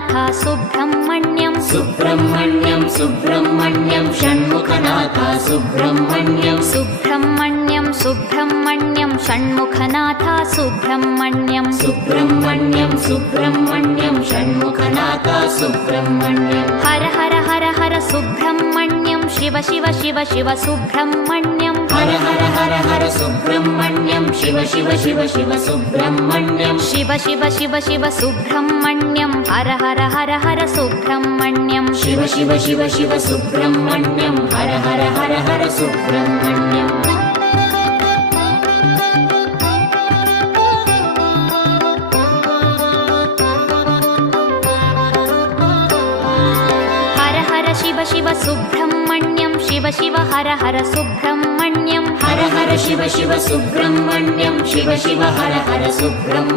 Shanmukhanath Subrahmanyam Subrahmanyam Subrahmanyam Shanmukhanath Subrahmanyam Subrahmanyam Subrahmanyam Shanmukhanath Subrahmanyam Subrahmanyam Subrahmanyam Shanmukhanath Subrahmanyam Har Har Har Har Subrahmanyam Shiva Shiva Shiva Shiva Subrahmanyam Har Har Har Har Subrahmanyam Shiva Shiva Shiva Shiva Subrahmanyam Shiva Shiva Shiva Shiva Subrahmanyam Har Har Har Har Subrahmanyam Shiva Shiva Shiva Shiva Subrahmanyam Har Har Har Har Subrahmanyam Har Har Shiva Shiva Subrahmanyam Shiva Shiva Har Har Subrahmanyam Har Har Shiva Shiva Subrahmanyam Shiva Shiva Har Har Subrahmanyam